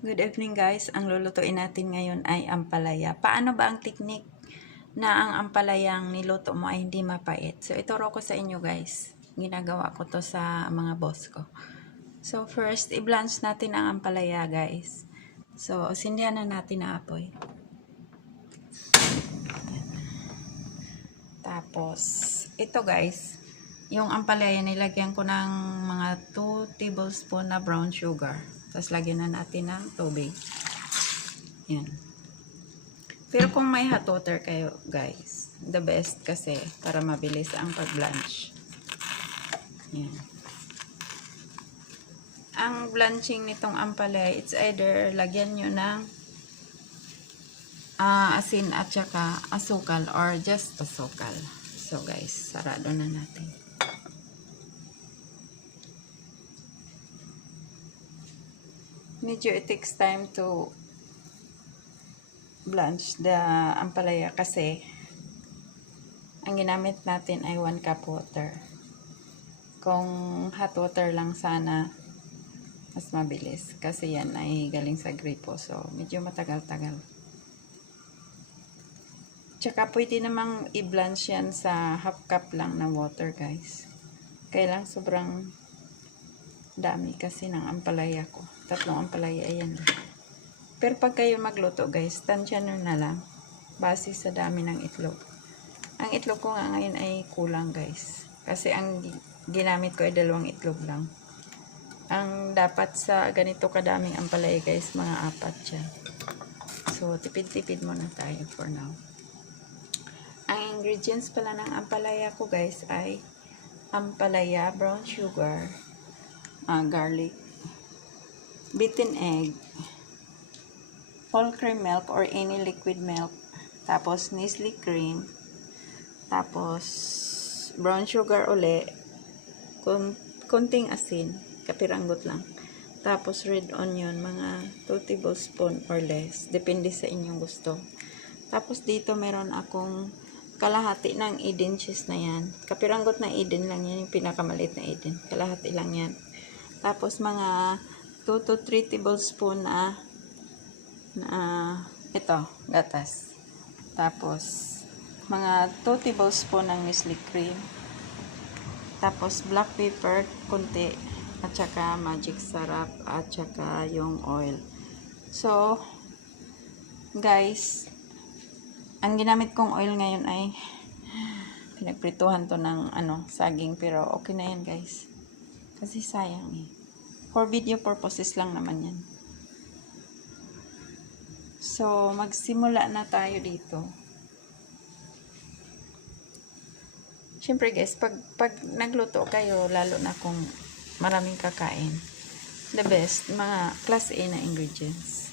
Good evening guys, ang lulutuin natin ngayon ay ampalaya. Paano ba ang teknik na ang ampalayang niluto mo ay hindi mapait? So ituro ko sa inyo guys. Ginagawa ko to sa mga boss ko. So first, i-blanch natin ang ampalaya guys. So sindihan na natin ang apoy. Tapos, ito guys, yung ampalaya nilagyan ko ng mga 2 tablespoon na brown sugar. Tapos lagyan na natin ng tubig. Yan. Pero kung may hot water kayo guys, the best kasi para mabilis ang pag-blanch. Yan. Ang blanching nitong ampalaya, it's either lagyan nyo ng asin at saka asukal or just asukal. So guys, sarado na natin. Medyo it takes time to blanch the ampalaya kasi ang ginamit natin ay 1 cup water. Kung hot water lang sana, mas mabilis kasi yan ay galing sa gripo, so medyo matagal-tagal. Tsaka pwede namang i-blanch yan sa half cup lang ng water guys. Kaya lang sobrang dami kasi ng ampalaya ko. 3 ampalaya, ayan. Pero pag kayo magluto guys, tansya nyo na lang base sa dami ng itlog. Ang itlog ko nga ngayon ay kulang guys. Kasi ang ginamit ko ay 2 itlog lang. Ang dapat sa ganito kadaming ampalaya guys, mga 4 siya. So, tipid-tipid muna tayo for now. Ang ingredients pala ng ampalaya ko guys ay ampalaya, brown sugar, garlic, beaten egg, whole cream milk or any liquid milk, tapos Nestle cream, tapos brown sugar uli, kunting asin, kapiranggot lang, tapos red onion, mga 2 tablespoon or less, depende sa inyong gusto. Tapos dito meron akong kalahati ng Eden cheese na yan. Kapiranggot na Eden lang yan, yung pinakamaliit na Eden. Kalahati lang yan. Tapos mga 2 to 3 tablespoon na ito, gatas. Tapos mga 2 tablespoon ng Nestle cream. Tapos black pepper, kunti. At saka magic sarap. At saka yung oil. So, guys, ang ginamit kong oil ngayon ay pinagprituhan to ng saging, pero okay na yan guys. Kasi sayang eh. For video purposes lang naman yan. So, magsimula na tayo dito. Siyempre guys, pag nagluto kayo, lalo na kung maraming kakain, the best, mga class A na ingredients.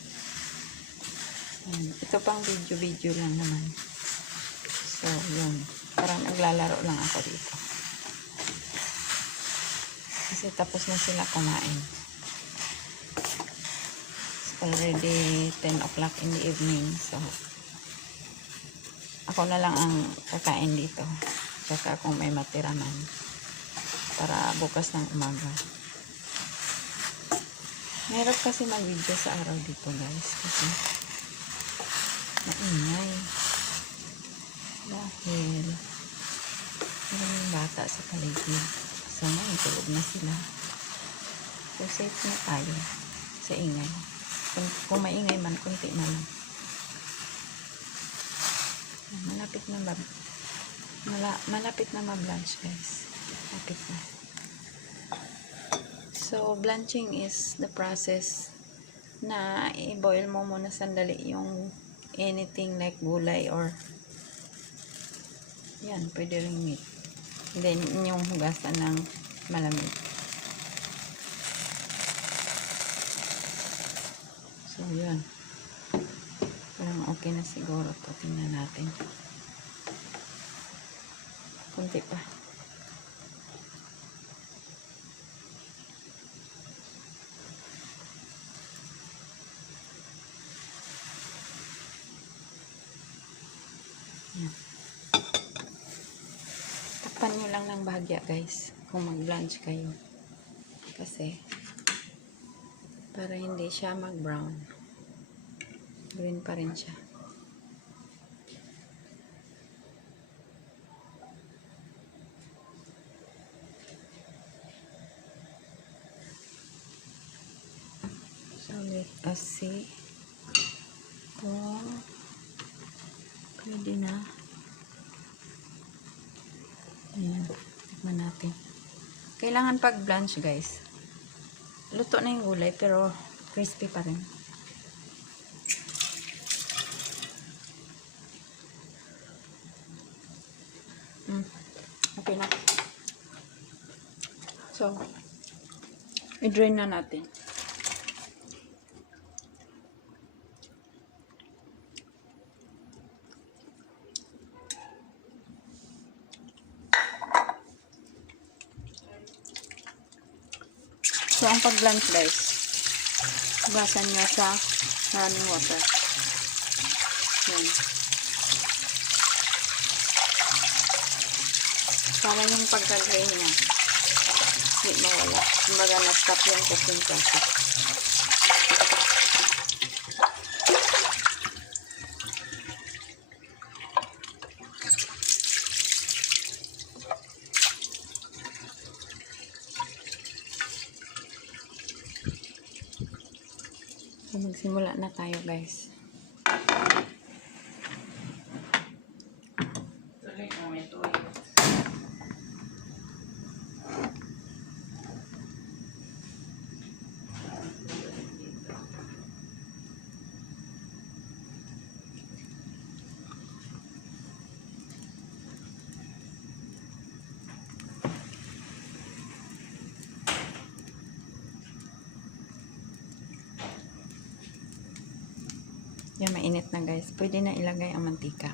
Ito pang video lang naman. So, yun. Parang naglalaro lang ako dito. Kasi tapos na sila kumain. It's already 10 o'clock in the evening. So, ako na lang ang kakain dito. Tsaka kung may matira man. Para bukas ng umaga. Mahirap kasi mag-video sa araw dito guys. Kasi maingay. Dahil maraming bata sa paligid. So ngayon, tulog na sila. So safe na tayo sa ingay. Kung maingay man, kunti na lang. Malapit na ma-blanch guys. Malapit na. So blanching is the process na i-boil mo muna sandali yung anything like gulay or yan, pwede ring meat. Then, yung hugasan ng malamig. So, yun. Parang okay na siguro to. Tingnan natin. Kunti pa. Yan. Takpan nyo lang ng bahagya guys kung mag-blanch kayo, kasi para hindi siya mag-brown. Green pa rin siya. So let us see kung pwede na. Ayan, tikman natin. Kailangan pag blanch guys, luto na yung gulay pero crispy pa rin. Okay na. So, i-drain na natin. So, ang pag-blanch guys, hugasan nyo sa running water. Yan. Para yung pagka-drain niya, hindi mawala. Kumbaga na-stop yung cooking process. So, magsimula na tayo guys. Yan, mainit na guys. Pwede na ilagay ang mantika.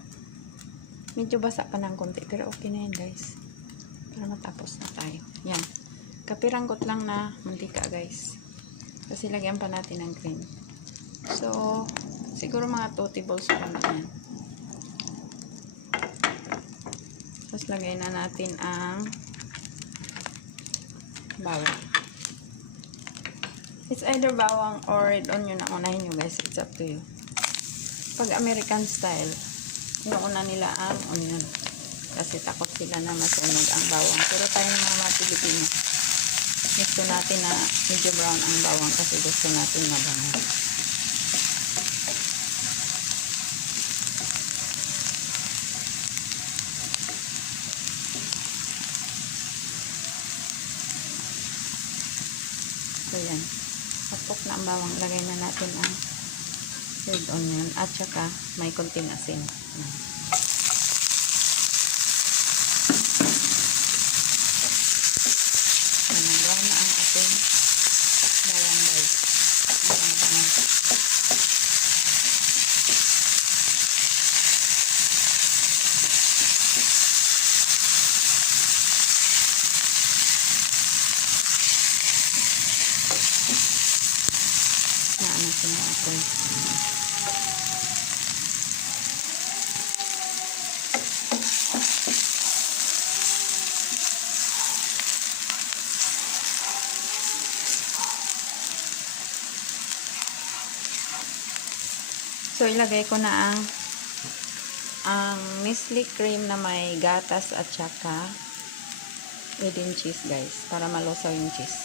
Medyo basa pa ng konti, pero okay na yan guys. Para matapos na tayo. Yan. Kapiranggot lang na mantika guys. Kasi lagyan pa natin ng cream. So, siguro mga 2 tablespoon na yan. Tapos lagay na natin ang bawang. It's either bawang or red onion na unahin nyo guys. It's up to you. Pag American style, inuuna nila ang onion. Kasi takot sila na masunog ang bawang. Pero tayo ng mga Pilipino, gusto natin na medyo brown ang bawang kasi gusto natin mabango. So yan. Tapok na ang bawang. Lagay na natin ang red onion at saka may konting asin. Nag-brown na ang ating bawang guys. Naanasin na ako. So, ilagay ko na ang Nestle cream na may gatas at saka within cheese guys. Para malusaw yung cheese.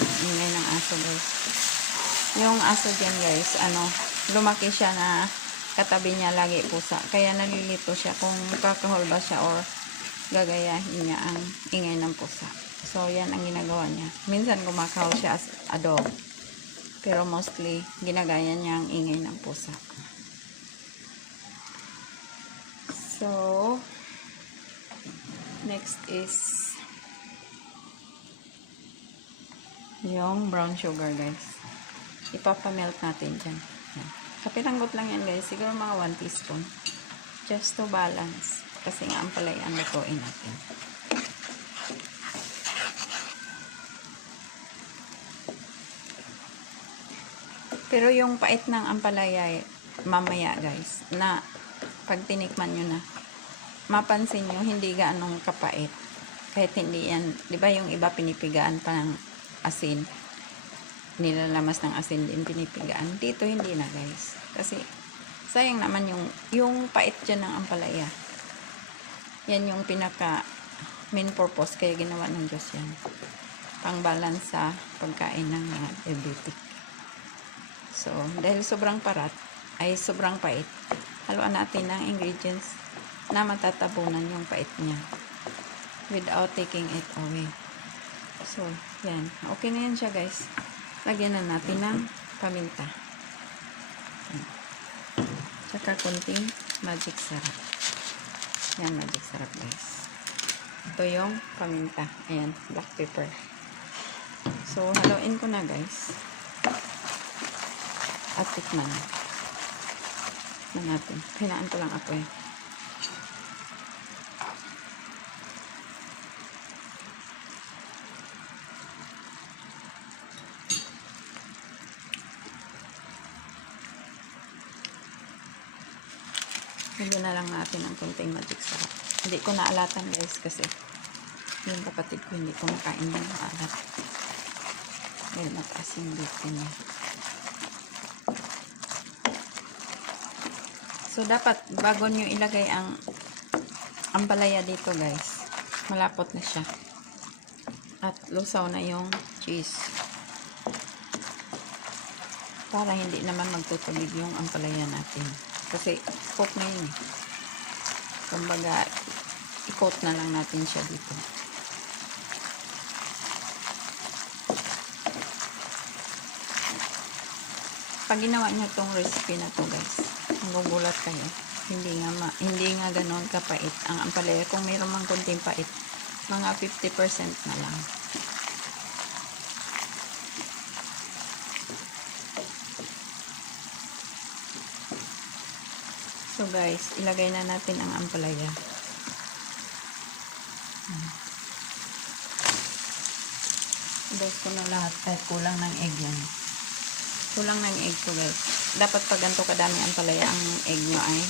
Ingay ng aso guys. Yung aso dyan guys, lumaki siya na katabi niya lagi pusa. Kaya nalilito siya kung kakahol ba siya or gagayahin niya ang ingay ng pusa. So, yan ang ginagawa niya. Minsan gumakaw siya as a dog. Pero mostly, ginagaya niya ang ingay ng pusa. So, next is yung brown sugar guys. Ipapamelt natin dyan. Yan. Kapiranggot lang yan guys. Siguro mga 1 teaspoon. Just to balance. Kasi nga ang palay ang lutuin natin. Pero yung pait ng ampalaya mamaya guys, na pag tinikman nyo na, mapansin nyo, hindi gaanong kapait. Kahit hindi yan, di ba yung iba pinipigaan pa ng asin, nilalamas ng asin din pinipigaan. Dito hindi na guys. Kasi sayang naman yung pait dyan ng ampalaya. Yan yung pinaka main purpose kaya ginawa ng Diyos yan. Pang balance sa pagkain ng mga diabetic. So, dahil sobrang parat, ay sobrang pait, haluan natin ng ingredients na matatabunan yung pait niya without taking it away. So, yan. Okay na yan siya guys. Lagyan na natin ng paminta. Tsaka konting magic sarap. Yan, magic sarap guys. Ito yung paminta. Ayan, black pepper. So, haluin ko na guys. At tikman na natin. Hinaan ko lang ako eh. Hindi na lang natin ang konting magic sarap. Hindi ko naalatan guys kasi yung kapatid ko hindi kumakain ng maalat. Dahil mataas yung bitin niya. So dapat bago nyo ilagay ang ampalaya dito guys, malapot na siya. At lusaw na yung cheese. Para hindi naman magtutubig yung ampalaya natin. Kasi coat na yun eh. Kumbaga, i-coat na lang natin siya dito. Pag ginawa nyo tong recipe na to guys, magugulat kayo. Hindi nga ganon kapait ang ampalaya. Kung mayroon mang konting pait, mga 50% na lang. So guys, ilagay na natin ang ampalaya. Idos ko na lahat kahit kulang ng egg yan. Kulang ng egg ko guys. Dapat pag ganito kadami ampalaya ang egg nyo ay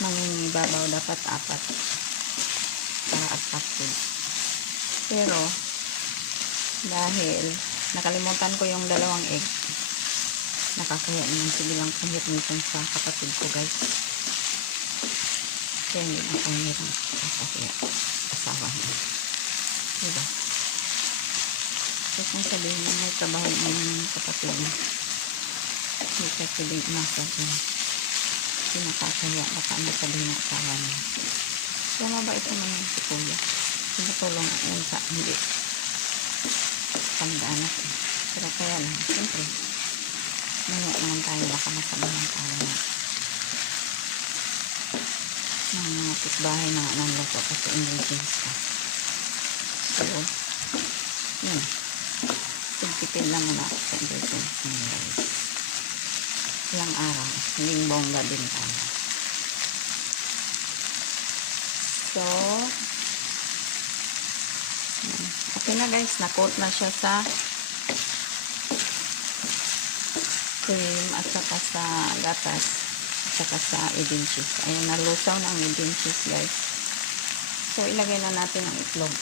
mangingibabaw. Dapat 4 para attractive. Pero dahil nakalimutan ko yung 2 egg, nakakaya naman, sige lang kahit minsan sa kapatid ko guys. Kaya hindi na kaya nirang kakakaya asawa niya. Diba? So kung sabihin na may trabaho ng kapatid niya, hindi ka pwedeng umasa dyan. Hindi nakakaya, baka ano sabihin ng asawa niya. So mabait naman yung si kuya. Pinatulong yan sa hindi tandaan natin. Pero kaya lang, siyempre maya naman tayo, baka masabihan tayo na ng mga pitbahay na nanluto kasi ingredients ka. So, yun. Pagpipin lang muna ako sa ingredients ng guys. Ilang araw, hindi bongga din tayo. So, okay na guys, na-coat na siya sa cream at saka sa gatas at saka sa Edin cheese. Ayan, nalusaw ng Edin cheese guys. So ilagay na natin ang itlog.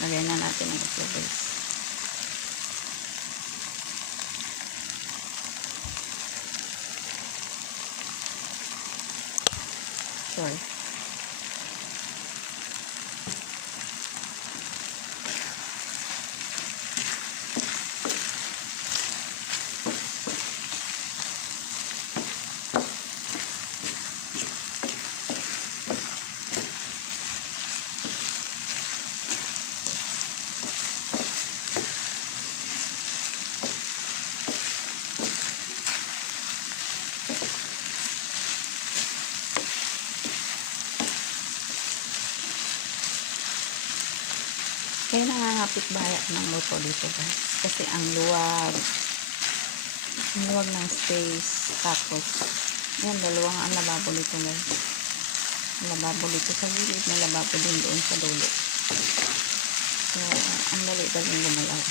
Lagay na natin ang itlog guys. Sorry. Kaya nangangapit bahay ako ng luto dito guys. Kasi ang luwag ng space. Tapos, yan, 2 ang lababo dito guys. Lababo dito sa gilid. May lababo din doon sa dulo. So, ang dali-daling gumalaw.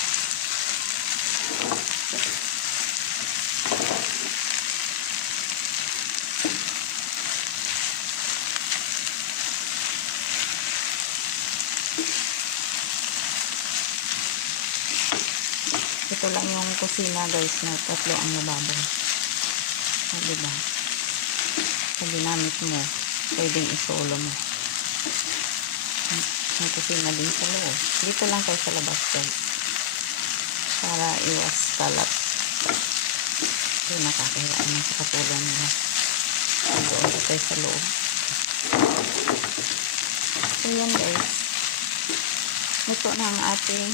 Ito lang yung kusina guys na 3 ang lababo. Diba? Pag ginamit mo, pwedeng isolo mo. May kusina din sa loob. Dito lang tayo sa labas guys. Para iwas kalat. Ito nakakahiya naman sa katulad nila. Doon tayo sa loob. So yan guys. Ito na ang ating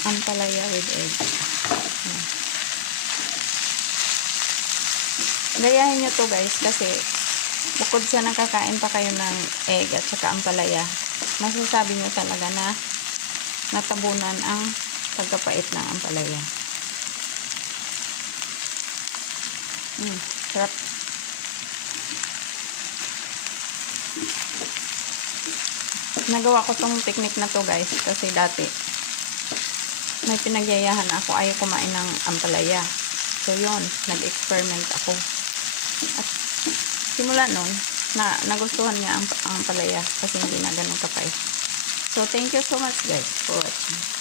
ampalaya with egg. Gayahin nyo to guys kasi bukod sa nakakain pa kayo ng egg at saka ampalaya, masasabi nyo talaga na natabunan ang pagkapait ng ampalaya. Sarap. Nagawa ko tong technique na to guys kasi dati may pinagyayahan ako, ayaw kumain ng ampalaya. So yun, nag-experiment ako. At simula nun, nagustuhan niya ang ampalaya kasi hindi na ganun kapait. So thank you so much guys for watching.